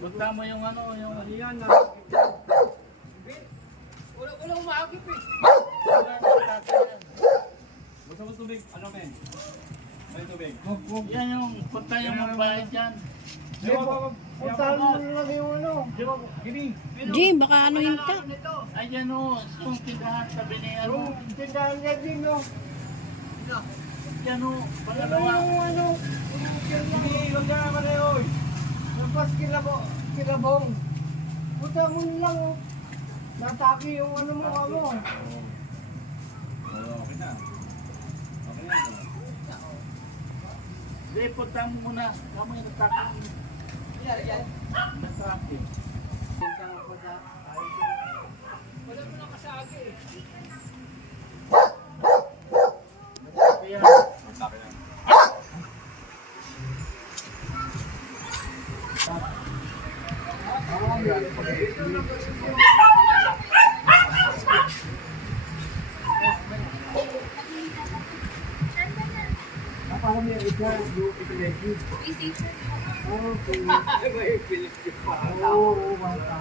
Basta mo yung ano, yung... Yan na. Wala umakip eh. Gusto mo tubig? Ano men? May tubig. Yan yung punta yung magbayad dyan. Puntahan mo lang yung ano. Gini. Jim, baka anuhin ka. Ayan o, yung tindahan sabi ni ano. Yung tindahan niya din, no? Yan o, Ano pangalawa. yung ano? Gini, wag ka naman eh, oy. Labas kilabong. Punta mo lang, oh. Nataki yung ano mo, ano. Okay na. Okay na. Hindi, punta mo muna. Kamo yung natakang. Yan. Natakang. Wala mo lang kasagi eh. Kaya, Matake na. Parang may ika, yung ipilegi. Okay. May ipilegi pa. Oo, bata.